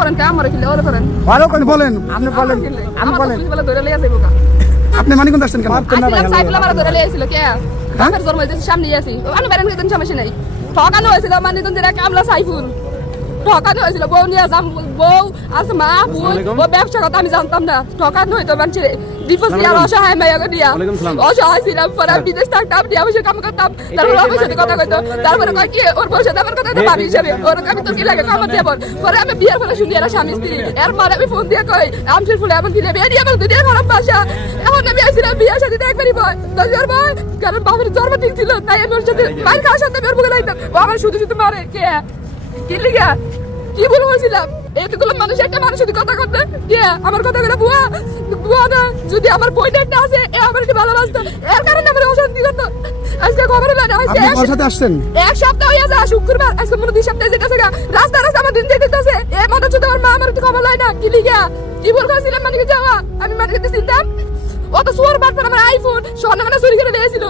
করেন কে আমার কিলে ওরে করেন ভালো করে বলেন আপনি বলেন আপনি বলেন বলে ধরে লিয়ে যাবো কা আপনি মানিকগঞ্জ আসছেন কেন আসলাম সাইফুল আমার ধরে লিয়ে ছিল কে আমার জন্ম হইছে সামনে আছি আমি বেরেন কইতেন সমস্যা নাই ঠকানো হয়েছিল মানিকগঞ্জের এক আমলা সাইফুল ঠকানো হয়েছিল বউ নিয়ে যাম বউ আছে মা বোন ও ব্যবসা কথা আমি জানতাম না ঠকানো হইতো মানুষ ডিভোর্স দিয়ে অসহায় মেয়েকে দিয়া অসহায় ছিলাম পরে আমি বিদেশ থাকতাম দিয়ে অবশ্যই কাম করতাম তারপরে আমার সাথে কথা কইতো তারপরে কয় কি ওর বউ সাথে আমার কথা তো ভাবি হিসাবে ওর আমি তো কি লাগে কামার দেব পরে আমি বিয়ের পরে শুনি এরা স্বামী স্ত্রী এর পরে আমি ফোন দিয়ে কই আমসির ফুলে এমন দিলে বিয়ে দিয়ে আমার দুনিয়া খারাপ ভাষা এখন আমি আসছিলাম বিয়ের সাথে একবারই ভয় দশবার ভয় কারণ বাবার জন্মদিন ছিল তাই আমি ওর সাথে মায়ের খাওয়ার সাথে আমি ওর বুকে লাগতাম ও আমার শুধু শুধু মারে কে কি লিগা কি বলে হয়েছিলাম এতগুলো মানুষ একটা মানুষ যদি কথা করতে কে আমার কথা করে বুয়া বুয়া না যদি আমার বইটা একটা আছে এ আমার কি ভালোবাসতো এর কারণে আমার অশান্তি করতো আজকে খবর না আজকে আপনি ওর সাথে আসছেন এক সপ্তাহ হয়ে যায় শুক্রবার আজকে মনে 2 সপ্তাহ যেতেছে রাস্তা রাস্তা আমার দিন যেতেছে এ মনে হচ্ছে আমার মা আমার একটু খবর লয় না কি লিগা কি বল কইছিলাম মানে যাওয়া আমি মানে চিনতাম অত সুয়ার বাট আমার আইফোন সোনা মানে চুরি করে দিয়েছিল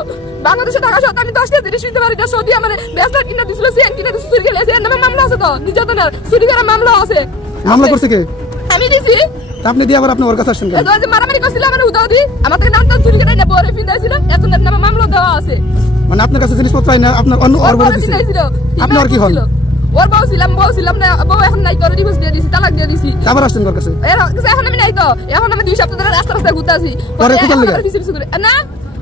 বাংলাদেশে টাকা সহ আমি 10 জিনিস কিনতে পারি না সৌদি আমার ব্যাসলেট কিনে দিছিল সেন কিনে দিছিল চুরি করে এর নামে মামলা আছে তো নির্যাতনের চুরি করার মামলা আছে মামলা করছে কে আমি দিছি আপনি দিয়ে আবার আপনি ওর কাছে আসছেন কেন এই যে মারামারি করছিল আমার উদাও দি আমার থেকে নামটা চুরি করে না বরে ফিন্দাইছিল এত নামে মামলা দেওয়া আছে মানে আপনার কাছে জিনিসপত্র আইনা আপনার অন্য ওর বলে দিছে আপনি আর কি হল ওর বউ ছিলাম না বউ এখন নাই করে ডিভোর্স দিয়ে দিছি তালাক দিয়ে দিছি আবার আসছেন ওর কাছে এখন আমি নাই তো এখন আমি 2 সপ্তাহ ধরে রাস্তা রাস্তা ঘুরতাছি পরে কি করলে না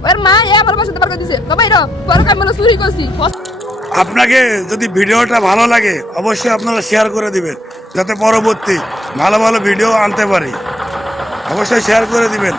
ওর মা আমার বাসাতে বার করে দিছে বাবা এরা পরে আমি মনে চুরি করছি আপনাকে যদি ভিডিওটা ভালো লাগে অবশ্যই আপনারা শেয়ার করে দিবেন যাতে পরবর্তী ভালো ভালো ভিডিও আনতে পারি অবশ্যই শেয়ার করে দিবেন।